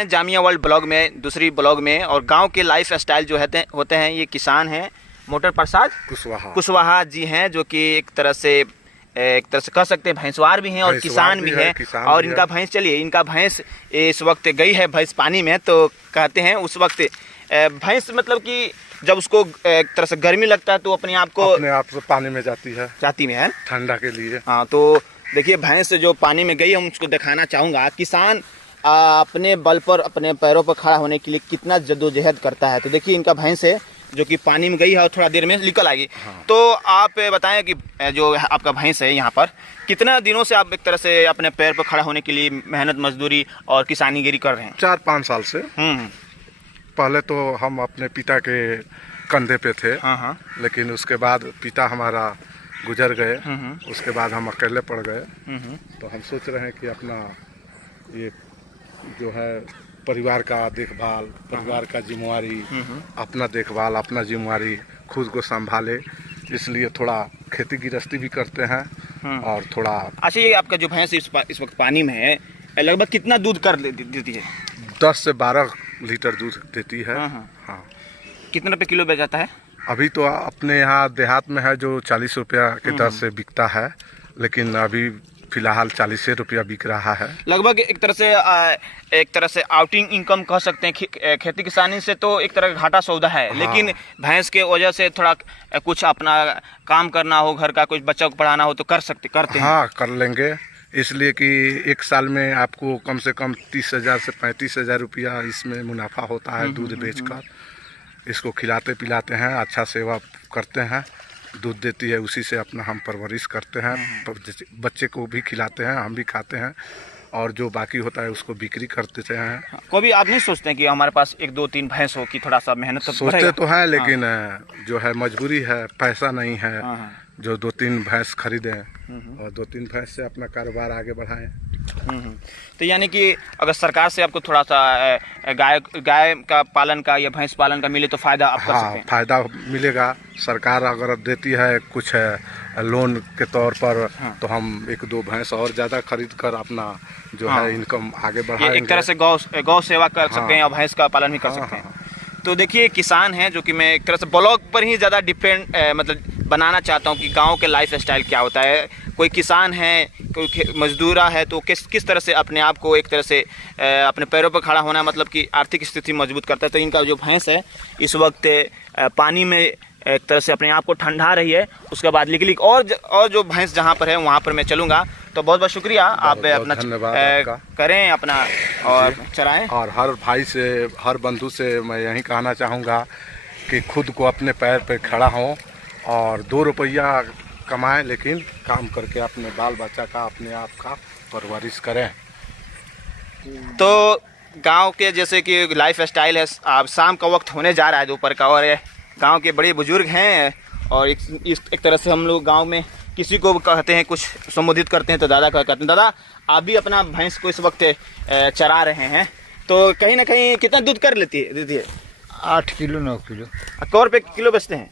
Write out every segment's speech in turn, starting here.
Jamia world blog में, दूसरी blog में, और गांव के लाइफ स्टाइल जो होते हैं। ये किसान हैं मोटर प्रसाद कुशवाहा जी हैं, जो कि एक तरह से कह सकते हैं भैंसवार भी हैं और किसान भी हैं। और इनका भैंस, चलिए इनका भैंस इस वक्त गई है भैंस पानी में, तो कहते हैं उस वक्त भैंस मतलब कि जब उसको एक तरह से गर्मी लगता है तो अपने आप से पानी में जाती है ठंडा के लिए। हाँ, तो देखिए भैंस जो पानी में गई, हम उसको दिखाना चाहूँगा। किसान अपने बल पर, अपने पैरों पर खड़ा होने के लिए कितना जद्दोजहद करता है। तो देखिए इनका भैंस है जो कि पानी में गई है और थोड़ा देर में निकल आएगी। हाँ। तो आप बताएं कि जो आपका भैंस है यहाँ पर कितना दिनों से आप एक तरह से अपने पैर पर खड़ा होने के लिए मेहनत मजदूरी और किसानीगिरी कर रहे हैं? 4-5 साल से। पहले तो हम अपने पिता के कंधे पे थे। हाँ। लेकिन उसके बाद पिता हमारा गुजर गए, उसके बाद हम अकेले पड़ गए। तो हम सोच रहे हैं कि अपना ये जो है परिवार का देखभाल, परिवार का जिम्मेवारी, अपना देखभाल, अपना जिम्मेवारी खुद को संभाले, इसलिए थोड़ा खेती गृहस्थी भी करते हैं और थोड़ा। अच्छा, ये आपका जो भैंस इस वक्त पानी में है, लगभग कितना दूध कर देती है? 10 से 12 लीटर दूध देती है। हाँ। कितने रुपए किलो बेच जाता है? अभी तो अपने यहाँ देहात में है जो 40 रुपया के दर से बिकता है, लेकिन अभी फिलहाल 40 रुपया बिक रहा है। लगभग एक तरह से आउटिंग इनकम कह सकते हैं। खेती किसानी से तो एक तरह का घाटा सौदा है। हाँ। लेकिन भैंस के वजह से थोड़ा कुछ अपना काम करना हो, घर का कुछ बच्चों को पढ़ाना हो तो करते हैं। हाँ, कर लेंगे, इसलिए कि एक साल में आपको कम से कम 30,000 से 35,000 रुपया इसमें मुनाफा होता है दूध बेचकर। इसको खिलाते पिलाते हैं, अच्छा सेवा करते हैं, दूध देती है, उसी से अपना हम परवरिश करते हैं। बच्चे को भी खिलाते हैं, हम भी खाते हैं, और जो बाकी होता है उसको बिक्री करते हैं। कभी आप नहीं सोचते हैं कि हमारे पास 1-2-3 भैंस हो कि थोड़ा सा मेहनत तो सोचते तो हैं, लेकिन जो है मजबूरी है, पैसा नहीं है जो 2-3 भैंस खरीदें और 2-3 भैंस से अपना कारोबार आगे बढ़ाएं। तो यानी कि अगर सरकार से आपको थोड़ा सा गाय का पालन का या भैंस पालन का मिले तो फायदा आप कर सकते हैं। फायदा मिलेगा। सरकार अगर देती है कुछ लोन के तौर पर, तो हम 1-2 भैंस और ज़्यादा खरीद कर अपना जो है इनकम आगे बढ़ाएंगे। एक तरह से गौ सेवा कर सकते हैं और भैंस का पालन भी कर सकते हैं। तो देखिए किसान हैं, जो कि मैं एक तरह से ब्लॉग पर ही ज़्यादा डिपेंड मतलब बनाना चाहता हूँ कि गांव के लाइफ स्टाइल क्या होता है। कोई किसान है, कोई मजदूरा है, तो किस तरह से अपने आप को एक तरह से अपने पैरों पर खड़ा होना, मतलब कि आर्थिक स्थिति मजबूत करता है। तो इनका जो भैंस है इस वक्त पानी में एक तरह से अपने आप को ठंडा रही है। उसके बाद निकली और जो भैंस जहाँ पर है वहाँ पर मैं चलूँगा। तो बहुत बहुत शुक्रिया, आप अपना करें अपना और चलाएं। और हर भाई से, हर बंधु से मैं यही कहना चाहूँगा कि खुद को अपने पैर पर खड़ा हों और 2 रुपया कमाएं, लेकिन काम करके अपने बाल बच्चा का, अपने आप का परवरिश करें। तो गांव के जैसे कि लाइफ स्टाइल है, आप शाम का वक्त होने जा रहा है दोपहर का, और गांव के बड़े बुजुर्ग हैं, और एक तरह से हम लोग गांव में किसी को कहते हैं, कुछ संबोधित करते हैं तो दादा कहते हैं। दादा, आप भी अपना भैंस को इस वक्त चरा रहे हैं, तो कहीं ना कहीं कितना दूध कर लेती है? 8 किलो 9 किलो। कौ रुपये किलो बेचते हैं?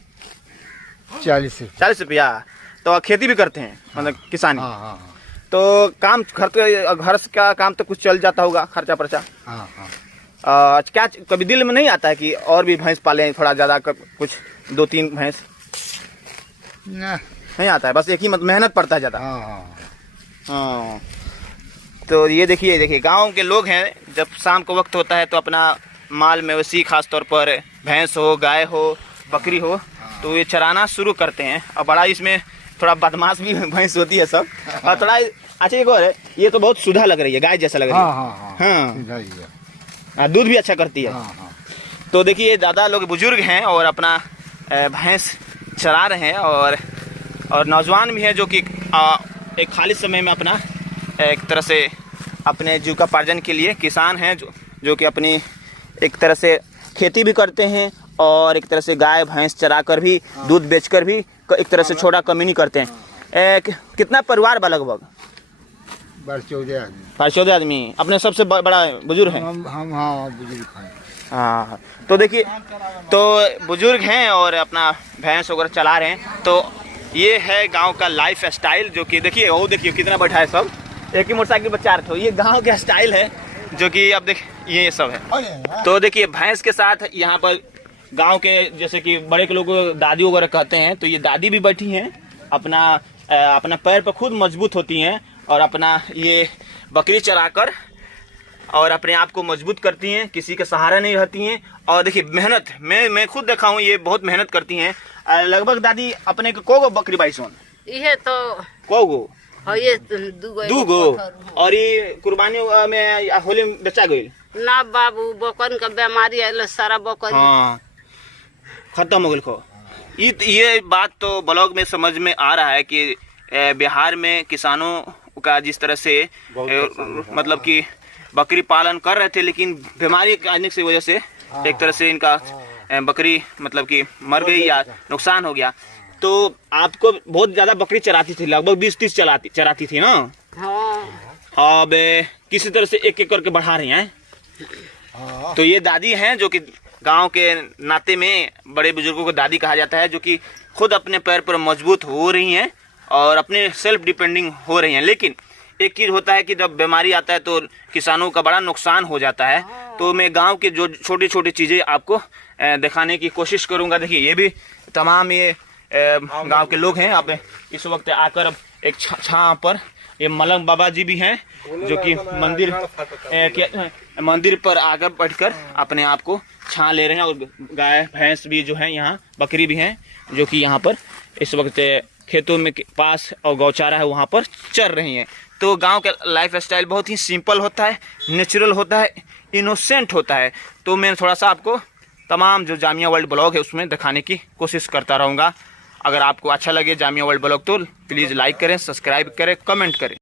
40 रुपया। तो खेती भी करते हैं, मतलब किसानी? हाँ। तो काम घर का काम तो कुछ चल जाता होगा, खर्चा पर्चा? हाँ। क्या कभी दिल में नहीं आता है कि और भी भैंस पालें, थोड़ा ज़्यादा कुछ 2-3 भैंस? नहीं आता है, बस एक ही मेहनत पड़ता है ज़्यादा। हाँ। तो ये देखिए गांव के लोग हैं, जब शाम को वक्त होता है तो अपना माल मवेशी, खास तौर पर भैंस हो, गाय हो, बकरी हो, तो ये चराना शुरू करते हैं। और बड़ा इसमें थोड़ा बदमाश भी भैंस होती है सब, और थोड़ा अच्छा एक और है, ये तो बहुत सुधा लग रही है, गाय जैसा लग रही है। हाँ, दूध भी अच्छा करती है। तो देखिए दादा लोग बुजुर्ग हैं और अपना भैंस चरा रहे हैं, और नौजवान भी हैं जो कि एक खाली समय में अपना एक तरह से अपने जीविकोपार्जन के लिए किसान हैं जो कि अपनी एक तरह से खेती भी करते हैं, और एक तरह से गाय भैंस चरा कर भी, दूध बेचकर भी एक तरह से छोटा कमी करते हैं। कितना परिवार बा? लगभग 14 आदमी। अपने सबसे बड़ा बुजुर्ग हैं? हम हाँ, बुजुर्ग हैं। हाँ, तो देखिए, तो बुजुर्ग हैं और अपना भैंस वगैरह चला रहे हैं। तो ये है गांव का लाइफ स्टाइल, जो कि देखिए वो देखिए कितना बैठा है सब, एक ही मोटरसाइकिल पर 4 ठो। ये गांव का स्टाइल है, जो कि अब देख ये सब है। तो देखिए भैंस के साथ यहाँ पर गांव के जैसे कि बड़े के लोग दादी वगैरह कहते हैं, तो ये दादी भी बैठी हैं, अपना पैर पर खुद मजबूत होती हैं और अपना ये बकरी चराकर और अपने आप को मजबूत करती हैं, किसी का सहारा नहीं रहती हैं। और देखिए मेहनत, मैं खुद देखा हूँ, ये बहुत मेहनत करती हैं। लगभग दादी अपने को बकरी बाइसोन ये तो को ये दूगो और ये कुर्बानी में होली में बेचा गई ना बाबू, बकन का बीमारी आयल सारा बकन हाँ खत्म हो गई को। ये बात तो ब्लॉग में समझ में आ रहा है कि बिहार में किसानों का जिस तरह से मतलब कि बकरी पालन कर रहे थे, लेकिन बीमारी आने की वजह से एक तरह से इनका बकरी मतलब कि मर गई या नुकसान हो गया। तो आपको बहुत ज्यादा बकरी चराती थी, लगभग 20-30 चराती थी ना? हाँ। अब किसी तरह से एक एक करके बढ़ा रही हैं। तो ये दादी हैं जो कि गांव के नाते में बड़े बुजुर्गों को दादी कहा जाता है, जो कि खुद अपने पैर पर मजबूत हो रही हैं और अपने सेल्फ डिपेंडिंग हो रही हैं। लेकिन एक चीज होता है कि जब बीमारी आता है तो किसानों का बड़ा नुकसान हो जाता है। तो मैं गांव के जो छोटी छोटी चीजें आपको दिखाने की कोशिश करूंगा। देखिए ये भी तमाम ये गांव के लोग हैं। अब इस वक्त आकर अब एक छां पर ये मलंग बाबा जी भी हैं, जो कि मंदिर पर आकर बैठकर अपने आप को छां ले रहे हैं। और गाय भैंस भी जो है यहाँ, बकरी भी हैं जो कि यहाँ पर इस वक्त खेतों में पास और गौचारा है वहाँ पर चर रही हैं। तो गांव का लाइफ स्टाइल बहुत ही सिंपल होता है, नेचुरल होता है, इनोसेंट होता है। तो मैं थोड़ा सा आपको तमाम जो जामिया वर्ल्ड ब्लॉग है उसमें दिखाने की कोशिश करता रहूँगा। अगर आपको अच्छा लगे जामिया वर्ल्ड ब्लॉग तो प्लीज़ लाइक करें, सब्सक्राइब करें, कमेंट करें।